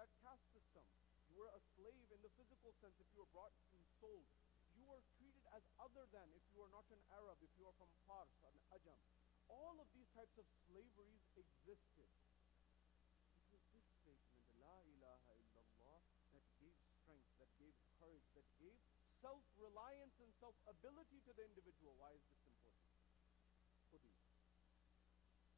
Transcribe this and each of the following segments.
that caste system. You were a slave in the physical sense if you were brought and sold. You were treated as other than if you were not an Arab, if you were from Fars, an Ajam. All of these types of slaveries existed. It was this statement, La ilaha illallah, that gave strength, that gave courage, that gave self-reliance and self-ability to the individual. Why is this important? Khudi.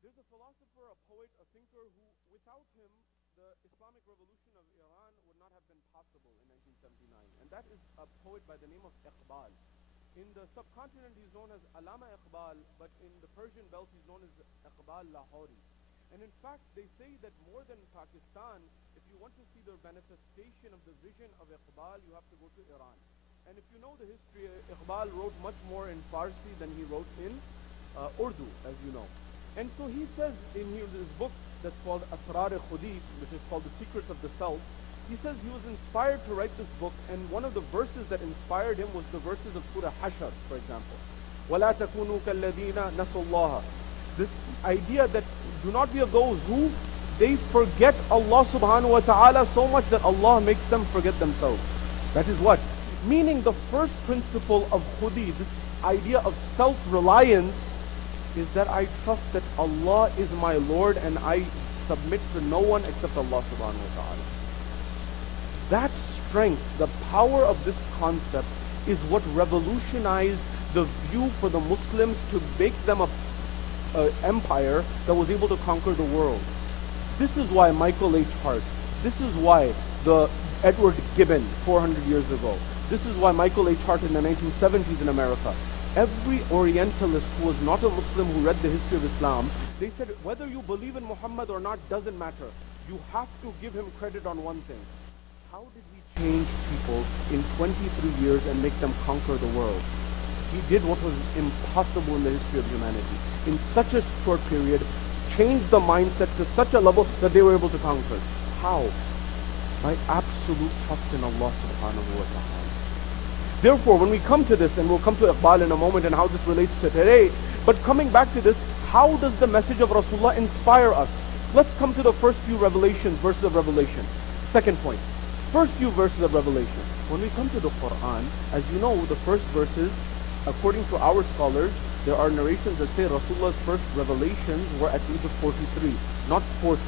There's a philosopher, a poet, a thinker who, without him, the Islamic revolution of Iran would not have been possible in 1979. And that is a poet by the name of Iqbal. In the subcontinent, he's known as Allama Iqbal, but in the Persian Belt, he's known as Iqbal Lahori. And in fact, they say that more than Pakistan, if you want to see the manifestation of the vision of Iqbal, you have to go to Iran. And if you know the history, Iqbal wrote much more in Farsi than he wrote in Urdu, as you know. And so he says in his book that's called Asrar Khudi, which is called The Secrets of the Self, he says he was inspired to write this book, and one of the verses that inspired him was the verses of Surah Hashr, for example. وَلَا تَكُونُوا كَالَّذِينَ نَسُوا اللَّهَ. This idea that do not be of those who they forget Allah subhanahu wa ta'ala so much that Allah makes them forget themselves. That is what? Meaning the first principle of Khudi, this idea of self-reliance, is that I trust that Allah is my Lord and I submit to no one except Allah subhanahu wa ta'ala. That strength, the power of this concept is what revolutionized the view for the Muslims to make them an empire that was able to conquer the world. This is why Michael H. Hart, this is why the Edward Gibbon 400 years ago, this is why Michael H. Hart in the 1970s in America, every Orientalist who was not a Muslim who read the history of Islam, they said whether you believe in Muhammad or not doesn't matter. You have to give him credit on one thing. How did he change people in 23 years and make them conquer the world? He did what was impossible in the history of humanity. In such a short period, changed the mindset to such a level that they were able to conquer. How? By absolute trust in Allah subhanahu wa ta'ala. Therefore, when we come to this, and we'll come to Iqbal in a moment and how this relates to today, but coming back to this, how does the message of Rasulullah inspire us? Let's come to the first few verses of Revelation. Second point, first few verses of Revelation. When we come to the Quran, as you know, the first verses, according to our scholars, there are narrations that say Rasulullah's first revelations were at the age of 43, not 40.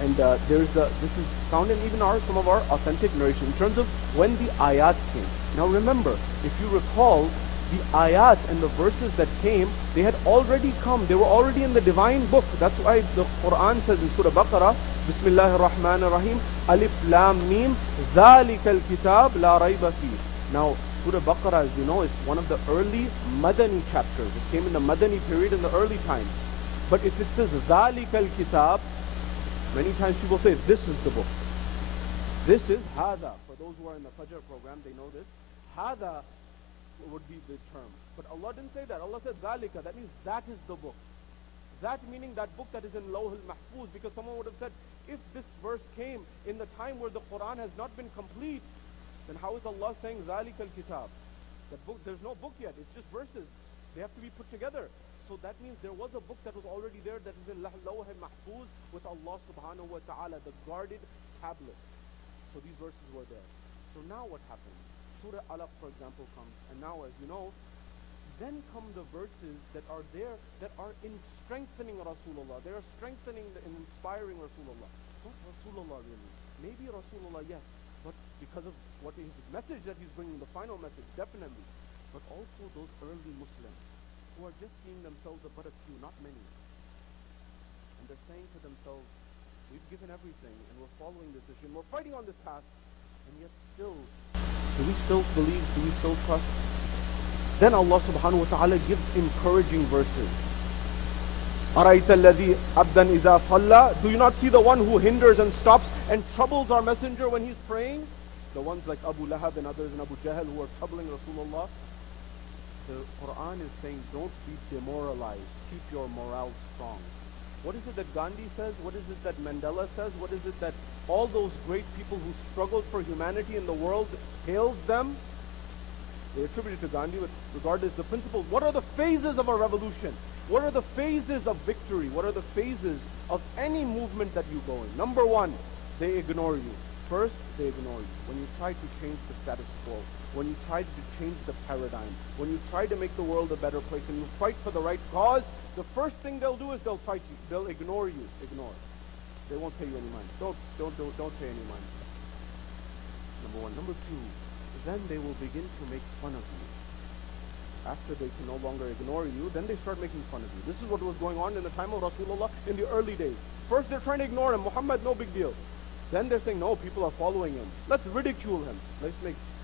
And this is found in even some of our authentic narration in terms of when the ayat came. Now remember, if you recall, the ayat and the verses that came, they had already come. They were already in the divine book. That's why the Quran says in Surah Baqarah, Bismillahir Rahmanir Rahim, Alif Lam Mim, Zalikal Kitab La Rayba Fi. Now, Surah Baqarah, as you know, is one of the early Madani chapters. It came in the Madani period in the early times. But if it says Zalikal Kitab, many times people say, this is the book. This is Hada. For those who are in the Fajr program, they know this. Hada would be the term. But Allah didn't say that. Allah said Zalika. That means that is the book. That meaning that book that is in Lawh al-Mahfuz. Because someone would have said, if this verse came in the time where the Quran has not been complete, then how is Allah saying Zalika al-Kitab? That book, there's no book yet. It's just verses. They have to be put together. So that means there was a book that was already there that is in Lawh al-Mahfuz with Allah subhanahu wa ta'ala, the guarded tablet. So these verses were there. So now what happens? Surah Al-Akhar, for example, comes. And now, as you know, then come the verses that are there that are in strengthening Rasulullah. They are strengthening and inspiring Rasulullah. Not Rasulullah really. Maybe Rasulullah, yes. But because of what his message that he's bringing, the final message, definitely. But also those early Muslims who are just seeing themselves but a few, not many. And they're saying to themselves, we've given everything and we're following this vision. We're fighting on this path. And yet still, do we still believe? Do we still trust? Then Allah subhanahu wa ta'ala gives encouraging verses. أَرَيْتَ الَّذِي عَبْدًا إِذَا صَلَّى. Do you not see the one who hinders and stops and troubles our messenger when he's praying? The ones like Abu Lahab and others and Abu Jahl who are troubling Rasulullah. The Quran is saying, don't be demoralized. Keep your morale strong. What is it that Gandhi says? What is it that Mandela says? What is it that all those great people who struggled for humanity in the world hailed them? They attribute it to Gandhi, but regardless, the principle, what are the phases of a revolution? What are the phases of victory? What are the phases of any movement that you go in? Number one, they ignore you. First, they ignore you. When you try to change the status quo, when you try to change the paradigm, when you try to make the world a better place, and you fight for the right cause, the first thing they'll do is they'll fight you. They'll ignore you. Ignore. They won't pay you any money. Don't pay any money. Number one. Number two, then they will begin to make fun of you. After they can no longer ignore you, then they start making fun of you. This is what was going on in the time of Rasulullah in the early days. First they're trying to ignore him. Muhammad, no big deal. Then they're saying, no, people are following him. Let's ridicule him.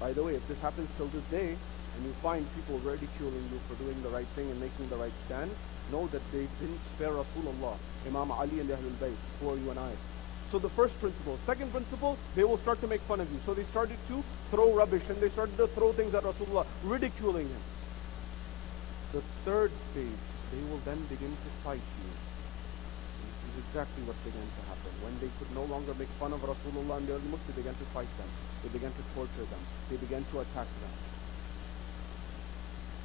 By the way, if this happens till this day, and you find people ridiculing you for doing the right thing and making the right stand, know that they didn't spare Rasulullah, Imam Ali and Ahlul Bayt, who are you and I. So the first principle. Second principle, they will start to make fun of you. So they started to throw rubbish and they started to throw things at Rasulullah, ridiculing him. The third stage, they will then begin to fight you. And this is exactly what began to happen. When they could no longer make fun of Rasulullah and the early Muslims, they began to fight them. They began to torture them. They began to attack them.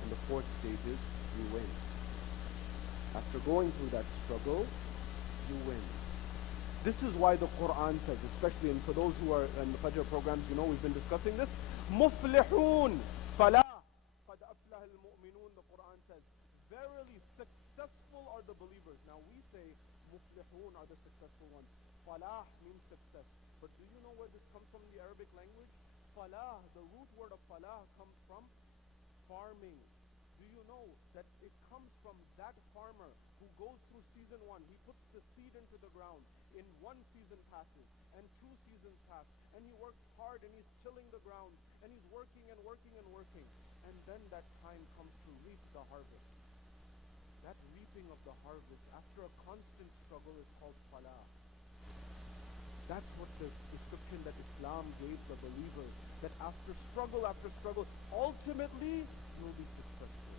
And the fourth stage is, you win. After going through that struggle, you win. This is why the Quran says, especially, and for those who are in the Fajr programs, you know we've been discussing this, مُفْلِحُونَ فَلَا قَدْ أَفْلَهَ الْمُؤْمِنُونَ. The Quran says, verily successful are the believers. Now we say, مُفْلِحُونَ are the successful ones. Falah means success. But do you know where this comes from in the Arabic language? Falah, the root word of falah comes from farming. Do you know that it comes from that farmer who goes through season one? He puts the seed into the ground. In one season passes, and two seasons pass, and he works hard, and he's tilling the ground, and he's working and working and working. And then that time comes to reap the harvest. That reaping of the harvest after a constant struggle is called falah. That's what the description that Islam gave the believers, that after struggle, ultimately you'll be successful.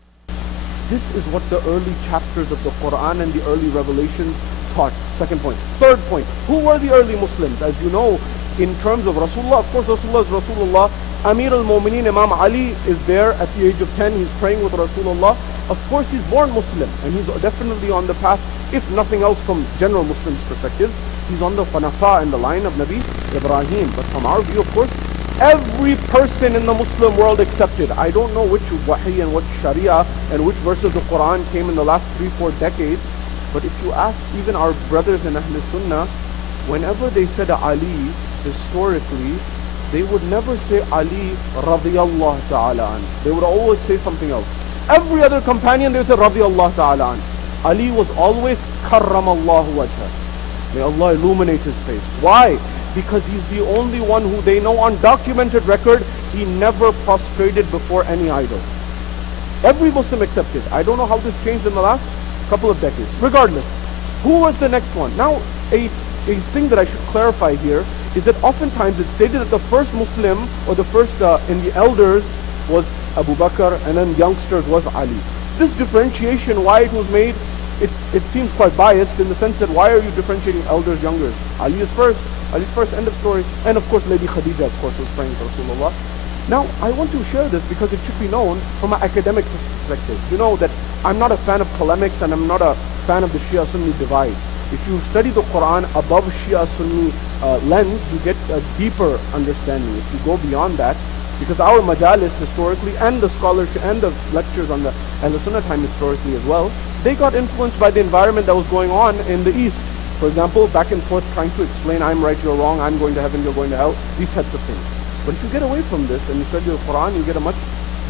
This is what the early chapters of the Quran and the early revelations taught. Second point. Third point, who were the early Muslims? As you know, in terms of Rasulullah, of course Rasulullah is Rasulullah. Amir al-Mu'mineen Imam Ali is there at the age of 10. He's praying with Rasulullah. Of course he's born Muslim, and he's definitely on the path, if nothing else from general Muslims' perspective, he's on the Hanafa and the line of Nabi Ibrahim. But from our view, of course, every person in the Muslim world accepted. I don't know which wahi and which sharia and which verses of Quran came in the last 3-4 decades, but if you ask even our brothers in Ahl Sunnah, whenever they said Ali, historically, they would never say Ali radiyallahu ta'ala an. They would always say something else. Every other companion, they would say radiyallahu ta'ala an. Ali was always karramallahu wajhah. May Allah illuminate his face. Why? Because he's the only one who they know on documented record, he never prostrated before any idol. Every Muslim accepted. I don't know how this changed in the last couple of decades. Regardless, who was the next one? Now, a thing that I should clarify here is that oftentimes it's stated that the first Muslim or the first in the elders was Abu Bakr, and then youngsters was Ali. This differentiation, why it was made, it seems quite biased in the sense that why are you differentiating elders, youngers? Ali is first. Ali's first, end of story. And of course Lady Khadija, of course, was praying for Rasulullah. Now, I want to share this because it should be known from an academic perspective. You know that I'm not a fan of polemics and I'm not a fan of the Shia-Sunni divide. If you study the Quran above Shia-Sunni lens, you get a deeper understanding. If you go beyond that, because our majalis historically and the scholarship and the lectures on the Sunnah time historically as well, they got influenced by the environment that was going on in the East. For example, back and forth trying to explain, I'm right, you're wrong, I'm going to heaven, you're going to hell, these types of things. But if you get away from this and you study the Quran, you get a much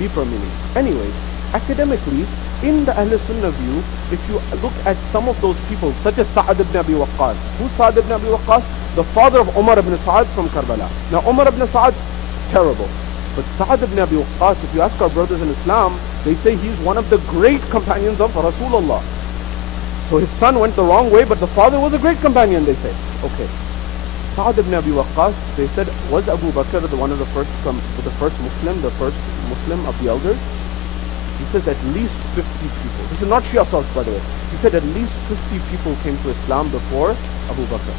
deeper meaning. Anyway, academically, in the Ahl Sunnah view, if you look at some of those people, such as Sa'ad ibn Abi Waqqas. Who's Sa'ad ibn Abi Waqqas? The father of Umar ibn Sa'ad from Karbala. Now Umar ibn Sa'ad, terrible. But Sa'ad ibn Abi Waqqas, if you ask our brothers in Islam, they say he's one of the great companions of Rasulullah. So his son went the wrong way, but the father was a great companion, they say. Okay. Sa'ad ibn Abi Waqqas, they said, was Abu Bakr one of the first Muslim, the first Muslim of the elders? He says at least 50 people. This is not Shia source, by the way. He said at least 50 people came to Islam before Abu Bakr.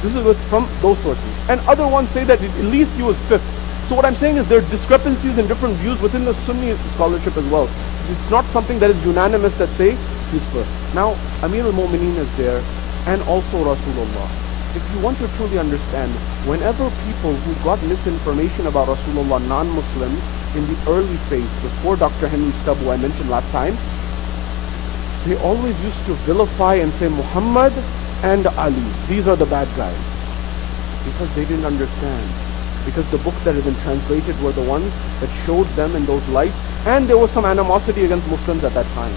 This is from those sources. And other ones say that at least he was fifth. So what I'm saying is there are discrepancies in different views within the Sunni scholarship as well. It's not something that is unanimous that say he's first. Now, Amir al-Mu'mineen is there, and also Rasulullah. if you want to truly understand, whenever people who got misinformation about Rasulullah, non-Muslims, in the early phase, before Dr. Henry Stubb, who I mentioned last time, they always used to vilify and say Muhammad and Ali, these are the bad guys. Because they didn't understand. Because the books that had been translated were the ones that showed them in those lights, and there was some animosity against Muslims at that time.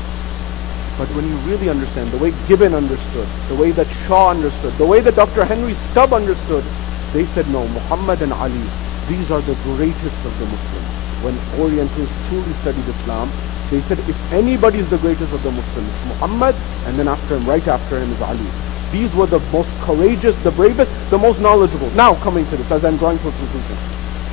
But when you really understand, the way Gibbon understood, the way that Shaw understood, the way that Dr. Henry Stubb understood, they said no, Muhammad and Ali, these are the greatest of the Muslims. When Orientals truly studied Islam, they said if anybody is the greatest of the Muslims, Muhammad, and then after him, right after him is Ali. These were the most courageous, the bravest, the most knowledgeable. Now coming to this, as I'm drawing to a conclusion.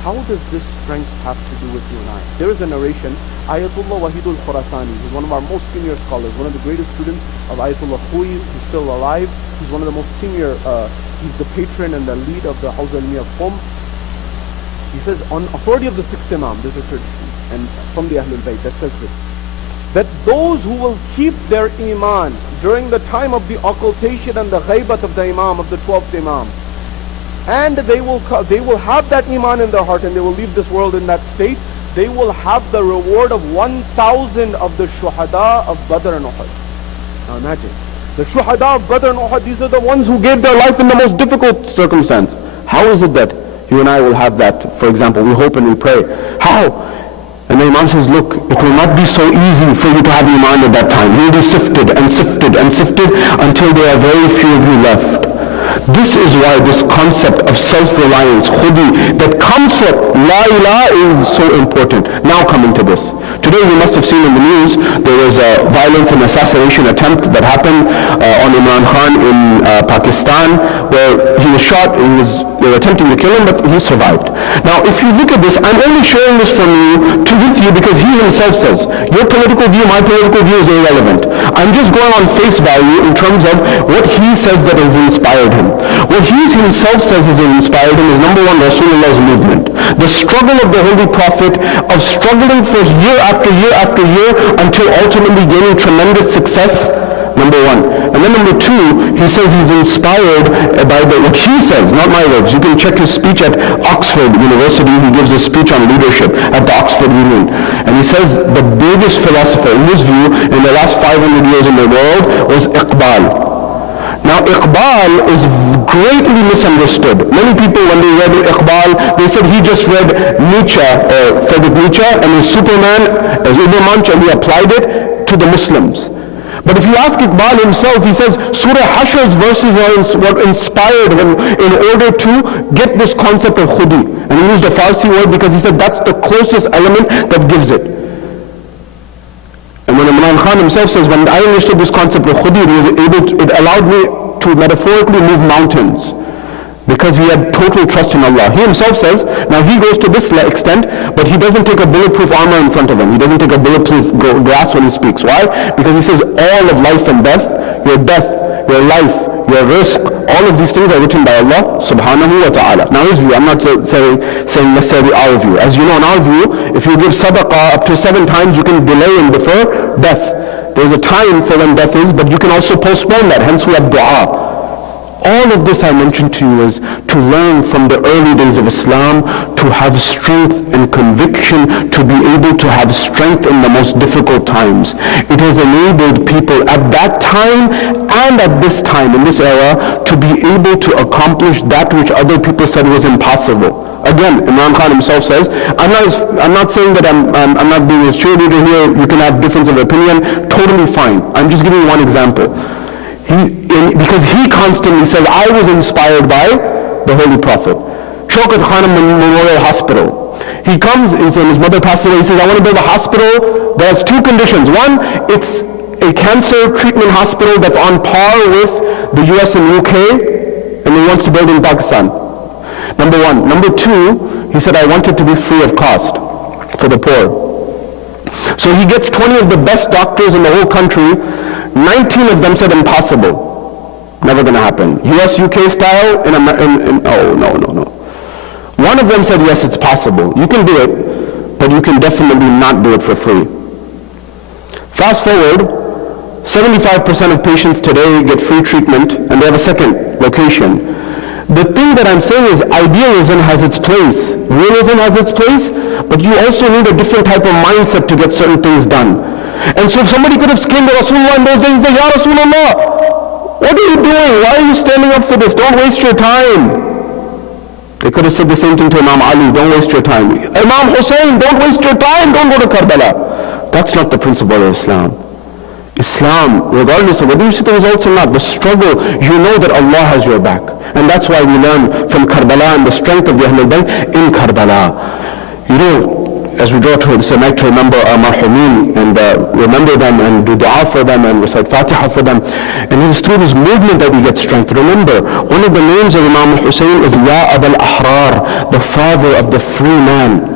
How does this strength have to do with you and I? There is a narration, Ayatollah Wahidul Khurasani, who's one of our most senior scholars, one of the greatest students of Ayatollah Khoui, who's still alive. He's one of the most senior, he's the patron and the lead of the Hawza Ilmiya of Qom. He says, on authority of the sixth Imam, there's a tradition, and from the Ahlul Bayt that says this, that those who will keep their Iman during the time of the occultation and the ghaibat of the Imam, of the 12th Imam, and they will have that Iman in their heart and they will leave this world in that state, they will have the reward of 1,000 of the Shuhada of Badr and Uhud. Now imagine, the Shuhada of Badr and Uhud, these are the ones who gave their life in the most difficult circumstance. How is it that you and I will have that? For example, we hope and we pray. How? And the Imam says, look, it will not be so easy for you to have Iman at that time. You will be sifted and sifted and sifted until there are very few of you left. This is why this concept of self-reliance, khudi, that comes from La ilaha is so important. Now coming to this. Today you must have seen in the news, there was a violence and assassination attempt that happened on Imran Khan in Pakistan, where he was shot, they were attempting to kill him, but he survived. Now if you look at this, I'm only sharing this with you because he himself says, your political view, my political view is irrelevant. I'm just going on face value in terms of what he says that has inspired him. What he himself says has inspired him is number one, Rasulullah's movement. The struggle of the Holy Prophet, of struggling for year after year after year until ultimately gaining tremendous success, number one. And then number two, he says he's inspired by what he says, not my words. You can check his speech at Oxford University. He gives a speech on leadership at the Oxford Union. And he says the biggest philosopher, in his view, in the last 500 years in the world was Iqbal. Now Iqbal is greatly misunderstood. Many people when they read Iqbal, they said he just read Nietzsche, Friedrich Nietzsche, and his Superman as Übermensch, and he applied it to the Muslims. But if you ask Iqbal himself, he says Surah Hashr's verses were inspired him in order to get this concept of khudi. And he used a Farsi word because he said that's the closest element that gives it. And when Imran Khan himself says, when I understood this concept of khudi, it allowed me to metaphorically move mountains because he had total trust in Allah. He himself says, now he goes to this extent, but he doesn't take a bulletproof armor in front of him. He doesn't take a bulletproof glass when he speaks. Why? Because he says all of life and death, your life, your rizq, all of these things are written by Allah subhanahu wa ta'ala. Now his view, I'm not saying necessarily our view. As you know, in our view, if you give sadaqah up to 7 times, you can delay and defer death. There's a time for when death is, but you can also postpone that. Hence we have dua. All of this I mentioned to you is to learn from the early days of Islam, to have strength and conviction, to be able to have strength in the most difficult times. It has enabled people at that time and at this time, in this era, to be able to accomplish that which other people said was impossible. Again, Imran Khan himself says, I'm not saying that I'm not being a cheerleader here, you can have difference of opinion, totally fine. I'm just giving you one example. Because he constantly says, I was inspired by the Holy Prophet. Shaukat Khanum Memorial Hospital. He comes, his mother passed away, he says, I want to build a hospital that has 2 conditions. One, it's a cancer treatment hospital that's on par with the US and UK, and he wants to build in Pakistan. Number one. Number two, he said, I want it to be free of cost for the poor. So he gets 20 of the best doctors in the whole country. 19 of them said impossible. Never going to happen. US, UK style, no. One of them said, yes, it's possible. You can do it, but you can definitely not do it for free. Fast forward, 75% of patients today get free treatment, and they have a second location. The thing that I'm saying is idealism has its place, realism has its place, but you also need a different type of mindset to get certain things done. And so if somebody could have came to Rasulullah in those days and said, Ya Rasulullah, what are you doing? Why are you standing up for this? Don't waste your time. They could have said the same thing to Imam Ali, don't waste your time. Imam Hussein, don't waste your time, don't go to Karbala. That's not the principle of Islam. Islam, regardless of whether you see the results or not, the struggle, you know that Allah has your back. And that's why we learn from Karbala and the strength of the Ahlul Bayt in Karbala. You know, as we draw towards the night to remember our marhumeen and remember them and do dua for them and recite Fatiha for them. And it is through this movement that we get strength. Remember, one of the names of Imam Hussein is al-Akhar, the father of the free man.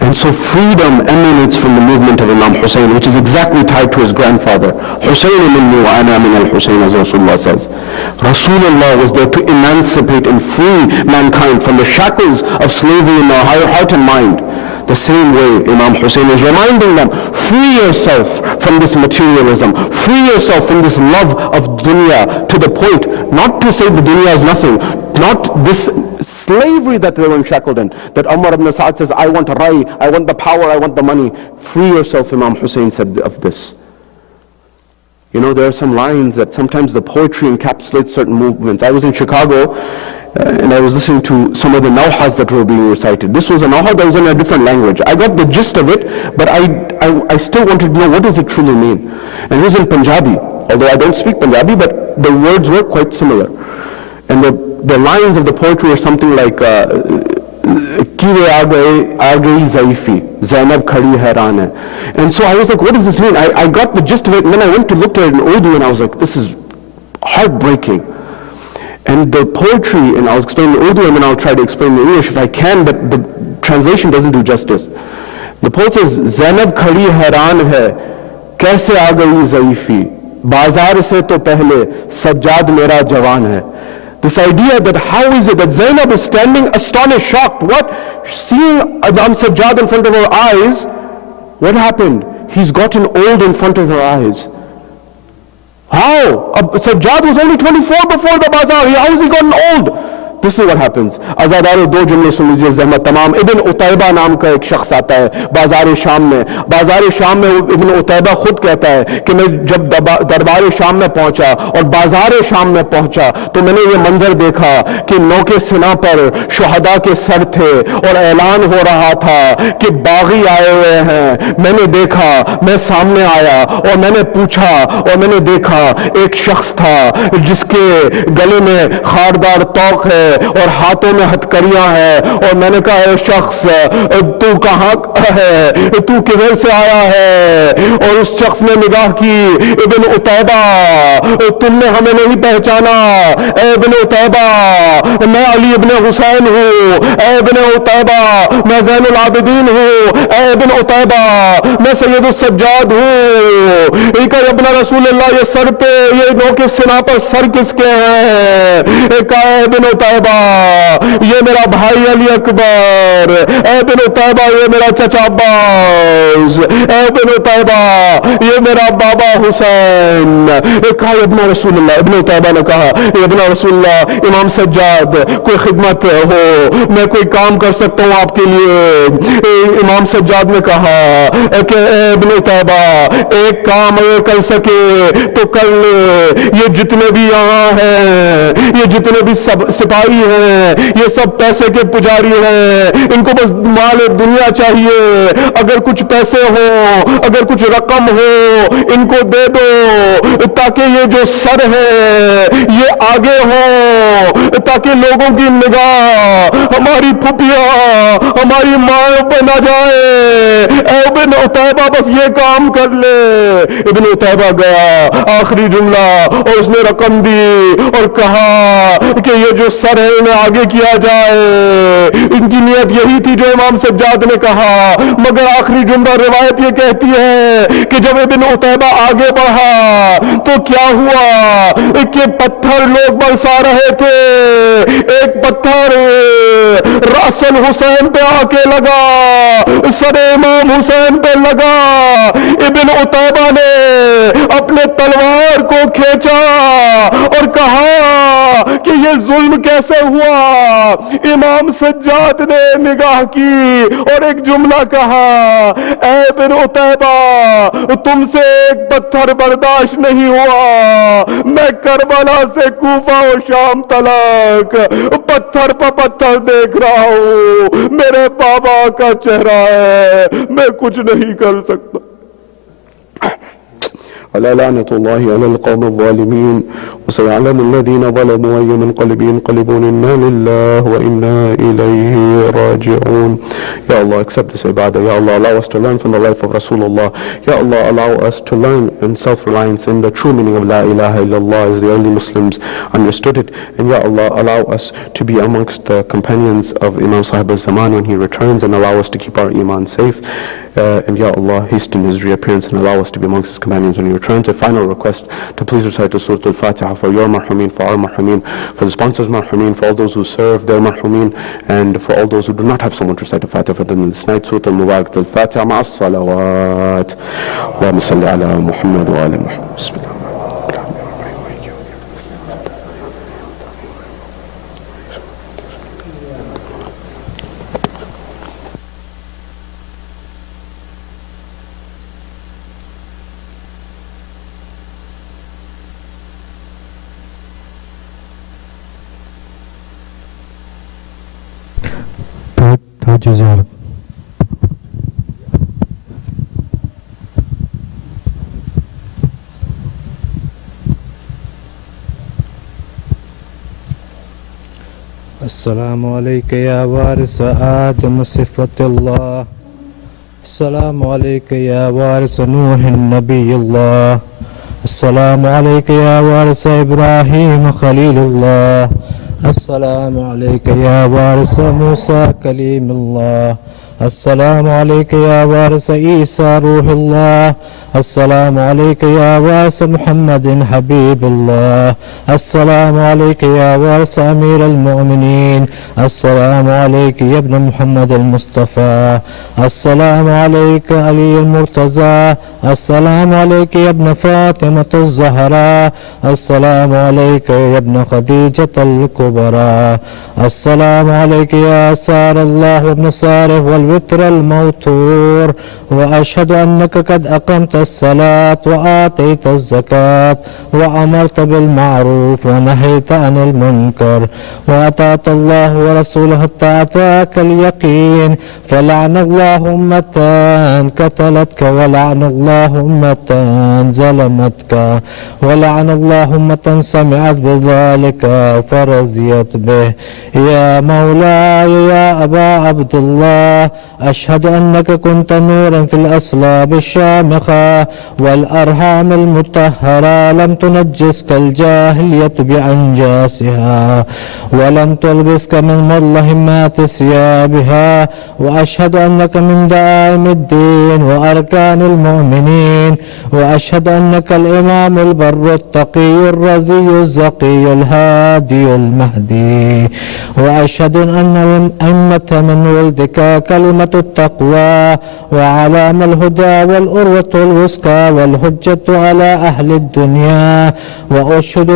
And so freedom emanates from the movement of Imam Hussein, which is exactly tied to his grandfather. Hussein minni wa ana min al-Hussein, as Rasulullah says. Rasulullah was there to emancipate and free mankind from the shackles of slavery in their higher heart and mind. The same way Imam Hussein is reminding them, free yourself from this materialism, free yourself from this love of dunya, to the point, not to say the dunya is nothing, not this slavery that they were enshackled in, that Umar ibn Sa'ad says, I want Rai, I want the power, I want the money. Free yourself, Imam Hussein said of this. You know, there are some lines that sometimes the poetry encapsulates certain movements. I was in Chicago, and I was listening to some of the nawhas that were being recited. This was a nawha that was in a different language. I got the gist of it, but I still wanted to know, what does it truly mean? And it was in Punjabi, although I don't speak Punjabi, but the words were quite similar. And the lines of the poetry are something like, Kiwe aa gayi zaifi, Zainab khadi hairan hai. And so I was like, what does this mean? I got the gist of it, and then I went to look at it in Urdu, and I was like, this is heartbreaking. And the poetry, and I'll explain the Urdu and then I'll try to explain the English if I can, but the translation doesn't do justice. The poet says, Zainab khadi hairan hai, kaise aa gayi zaifi, bazaar se to pehle, sajjad mera jawan hai. This idea that how is it that Zainab is standing astonished, shocked, what? Seeing Imam Sajjad in front of her eyes, what happened? He's gotten old in front of her eyes. How? Sajjad was only 24 before the bazaar. How has he gotten old? This is what happens. Azadaro do jumle sun lijiye zahmat tamam. Ibn Utayba naam ka ek shakhs aata hai बाज़ार शाम में. बाज़ार शाम में इब्न उतैबा खुद कहता है कि मैं जब दरबार शाम में पहुंचा और बाज़ार शाम में पहुंचा तो मैंने ये मंजर देखा कि नौके सिना पर शुहदा के सर थे और ऐलान हो रहा था कि बागी आए हुए हैं. मैंने देखा, मैं सामने आया और मैंने पूछा और मैंने देखा एक शख्स था जिसके गले में खारदार तौक है और हाथों में हथकड़ियां हैं. और मैंने कहा ए शख्स तू कहां है, तू किधर से आया है? और उस शख्स ने निगाह की, इब्न उतैबा तुमने हमें नहीं पहचाना. ए इब्न उतैबा मैं अली इब्न हुसैन हूँ. ए इब्न उतैबा मैं ज़ैनुल आबिदीन हूँ. ए इब्न उतैबा मैं सैयदुस सज्जाद हूँ. इनका इब्न रसूलुल्लाह ये सर पे, ये नौके सिना पर सर किसके हैं? कहा इब्न उतैबा ये मेरा भाई अली अकबर. इब्न उतैबा ये मेरा चचा अब्बास. इब्न उतैबा ये मेरा बाबा हुसैन. कहा इब्न रसूलुल्लाह. इब्न उतैबा ने कहा इब्न रसूलुल्लाह इमाम सज्जाद कोई खिदमत हो, मैं कोई काम कर सकता हूँ आपके लिए? इमाम सज्जाद ने कहा कि इब्न उतैबा एक काम अगर कर सके तो कर ले. ये जितने भी यहाँ हैं, ये जितने भी सब सिपाही हैं, ये सब पैसे के पुजारी हैं. इनको बस माल दुनिया चाहिए. अगर कुछ पैसे हो, अगर कुछ रकम हो, इनको दे दो ताकि ये जो सर है ये आगे हो, ताकि लोगों की निगाह हमारी फुफिया, हमारी माँ पे ना जाए. इब्न उतैबा बस ये काम कर ले. इब्न उतैबा गया, आखिरी जुमला, और उसने रकम दी और कहा कि ये जो सर है इन्हें आगे किया जाए. इनकी नियत यही थी जो इमाम सज्जाद ने कहा. मगर आखिरी जुमला रिवायत ये कहती है कि जब इब्न उतैबा आगे बढ़ा तो क्या हुआ कि पत्थर लोग बरसा रहे थे. एक पत्थर रासल हुसैन पे आके लगा, सरे इमाम हुसैन पे लगा. इब्न उतैबा ने अपने तलवार को खींचा और कहा कि ये जुल्म कैसे हुआ। इमाम सज्जाद ने निगाह की और एक जुमला कहा, ऐ बिन उतैबा, तुमसे एक पत्थर बर्दाश्त नहीं हुआ। मैं करबला से कूफा और शाम तलक पत्थर पर पत्थर देख रहा हूं, मेरे बाबा का चेहरा है, मैं कुछ नहीं कर सकता। अला लानतुल्लाहि अलल क़ौमिज़ ज़ालिमीन व सयअलमुल लज़ीना ज़लमू अय्य मुनक़लिबिन यन्क़लिबून इन्ना लिल्लाहि व इन्ना इलैहि राजिऊन। Ya Allah, accept this ibadah. Ya Allah, allow us to learn from the life of Rasulullah. Ya Allah, allow us to learn in self-reliance in the true meaning of La ilaha illallah as the early Muslims understood it. And Ya Allah, allow us to be amongst the companions of Imam Sahib al-Zaman when he returns, and allow us to keep our iman safe. And Ya Allah, hasten his reappearance and allow us to be amongst his companions when he returns. A final request to please recite the Surah Al-Fatiha for your marhumin, for our marhumin, for the sponsors marhumin, for all those who serve their marhumin, and for all those who do not have someone to recite the Fatiha for them this night. Surah Al-Mubarak Al-Fatiha ma'as salawat. Allahumma salli ala Muhammad wa ala Muhammad. Bismillah. توجه يا رب. السلام عليك يا وارث آدم صفة الله، السلام عليك يا وارث نوح نبي الله، السلام عليك يا وارث إبراهيم خليل الله، السلام عليك يا وارث موسى كليم الله، السلام عليك يا وارث عيسى روح الله، السلام عليك يا وارث محمد حبيب الله، السلام عليك يا وارث أمير المؤمنين، السلام عليك يا ابن محمد المصطفى، السلام عليك علي المرتضى، السلام عليك يا ابن فاطمة الزهراء، السلام عليك يا ابن خديجة الكبرى، السلام عليك يا سار الله وابن ساره والوتر الموتور، وأشهد أنك قد أقمت الصلاة وآتيت الزكاة وأمرت بالمعروف ونهيت عن المنكر وأطعت الله ورسوله حتى أتاك اليقين، فلعن الله أمة قتلتك ولعن الله أمة ظلمتك ولعن الله أمة سمعت بذلك فرزيت به. يا مولاي يا أبا عبد الله، أشهد أنك كنت نورا في الأصلاب الشامخة والأرحام المطهرة، لم تنجسك الجاهلية بأنجاسها ولم تلبسك من مظلمات ثيابها، وأشهد أنك من دائم الدين وأركان المؤمنين، وأشهد أنك الإمام البر التقي الرزي الزقي الهادي المهدي، وأشهد أن الأمة من ولدك كلمة التقوى وعلام الهدى والأروة الوثقى والحجة على أهل الدنيا، وأشهد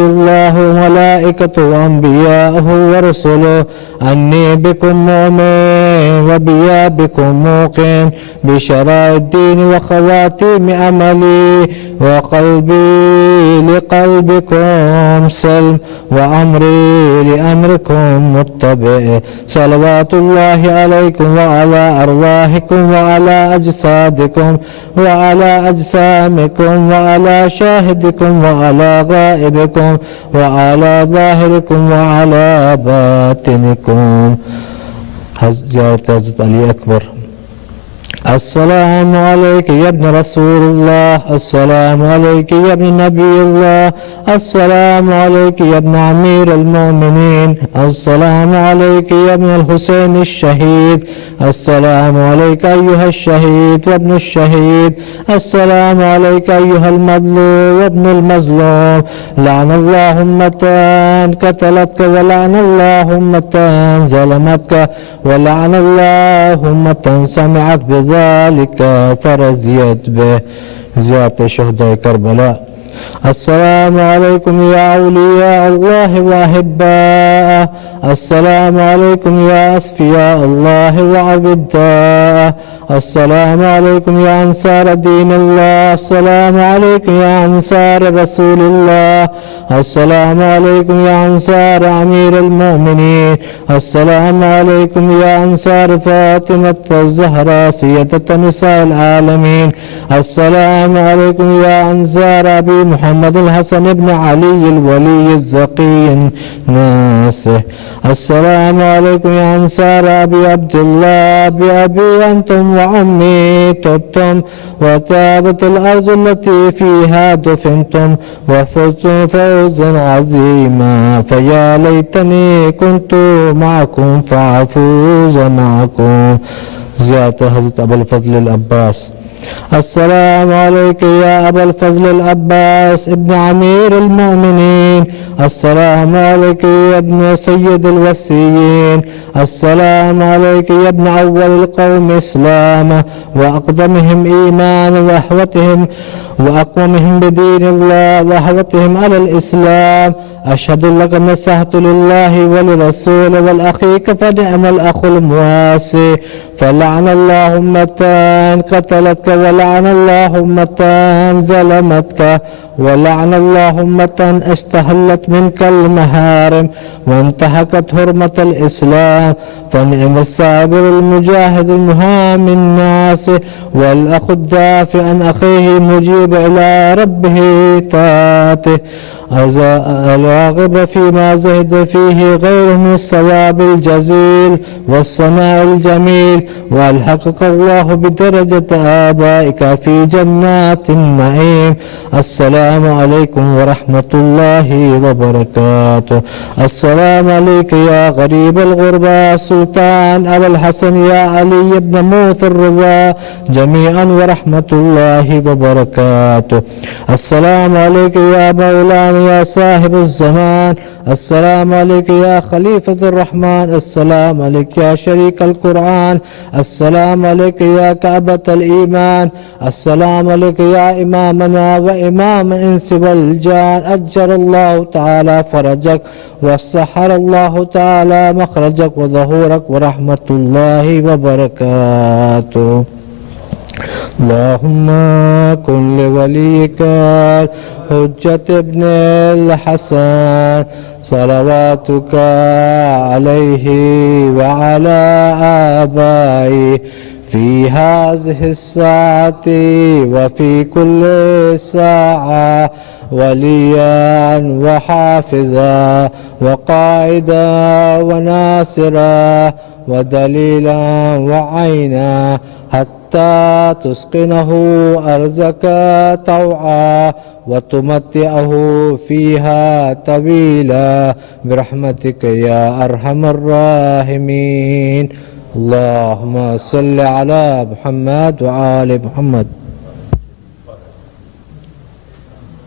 الله وملائكته وأنبياءه ورسله أني بكم مؤمن وبيابكم موقن بشرائع الدين وخواتيم أملي، وقلبي لقلبكم سلم وأمري لأمركم متبع. صلوات الله عليكم وعلى أرواحكم وعلى أجسادكم وعلى أجسامكم وعلى شاهدكم وعلى غائبكم وعلى ظاهركم وعلى باطنكم. حضرت علي أكبر. السلام عليك يا ابن رسول الله، السلام عليك يا ابن نبي الله، السلام عليك يا ابن أمير المؤمنين، السلام عليك يا ابن الحسين الشهيد، السلام عليك أيها الشهيد وابن الشهيد، السلام عليك أيها المظلوم وابن المظلوم. لعن الله أمة قتلتك ولعن الله أمة ظلمتك ولعن الله أمة سمعت بذلك فرزيت به. زيارة شهداء كربلاء. السلام عليكم يا أولياء الله وأحباءه. السلام عليكم يا أصفياء الله وعبداءه. السلام عليكم يا أنصار دين الله. السلام عليكم يا أنصار رسول الله. السلام عليكم يا أنصار أمير المؤمنين. السلام عليكم يا أنصار فاطمة الزهراء سيدة نساء العالمين. السلام عليكم يا أنصار أبي محمد الحسن بن علي الولي الزكي الناصح. السلام عليكم يا أنصار أبي عبد الله. بأبي أنتم وأمي تبتم وتابت الأرض التي فيها دفنتم وفزتم فوزا عظيما. فيا ليتني كنت معكم فأفوز معكم. زيارة حضرت أبو الفضل العباس. السلام عليك يا أبا الفضل العباس ابن أمير المؤمنين. السلام عليك يا ابن سيد الوصيين. السلام عليك يا ابن أول القوم إسلاما وأقدمهم إيمانا وأقومهم بدين الله وأحوتهم على الإسلام. أشهد لك نصحت لله ولرسوله والأخيك فنعم الأخ المواسي. فلعن الله أمتان قتلتك ولعن الله أمتان ظلمتك ولعن الله أمة استحلت منك المهارم وانتهكت حرمة الإسلام. فنعم الصابر المجاهد المهام الناس والأخ الدافع عن أخيه مجيب إلى ربه طاعته الراغب فيما زهد فيه غيره من الصواب الجزيل والصناع الجميل. والحقق الله بدرجة آبائك في جنات النعيم. السلام عليكم ورحمة الله وبركاته. السلام عليك يا غريب الغربة سلطان أبا الحسن يا علي بن موت الرضا جميعا ورحمة الله وبركاته. السلام عليك يا مولانا يا صاحب الزمان. السلام عليك يا خليفة الرحمن. السلام عليك يا شريك القرآن. السلام عليك يا كعبة الإيمان. السلام عليك يا إمامنا وإمام إنس والجان. أجر الله تعالى فرجك وسحر الله تعالى مخرجك وظهورك ورحمة الله وبركاته. اللهم كن لوليك حجة ابن الحسن صلواتك عليه وعلى آبائه في هذه الساعة وفي كل ساعة وليا وحافظا وقائدا وناصرا ودليلا وعينا حتى تسقنه أرزك طوعا وتمتعه فيها طويلا برحمتك يا أرحم الراحمين. اللهم صل على محمد وآل محمد.